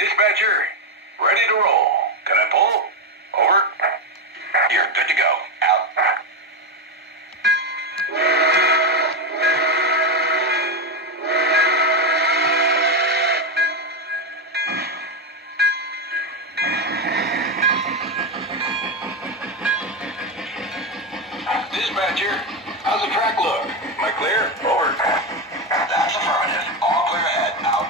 Dispatcher, ready to roll. Can I pull? Over. You're good to go. Out. Dispatcher, how's the track look? Am I clear? Over. That's affirmative. All clear ahead. Out.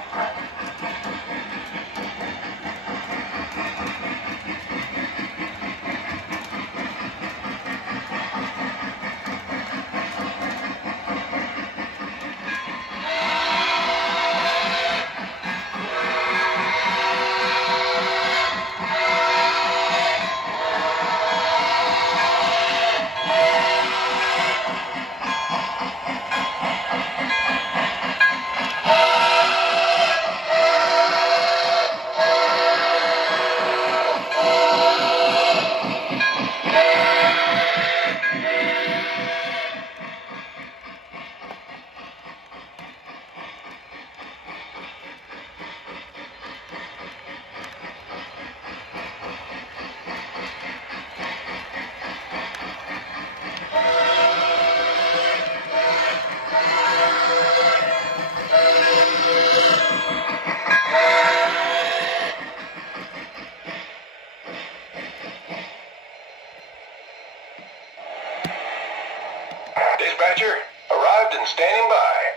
Dispatcher, arrived and standing by.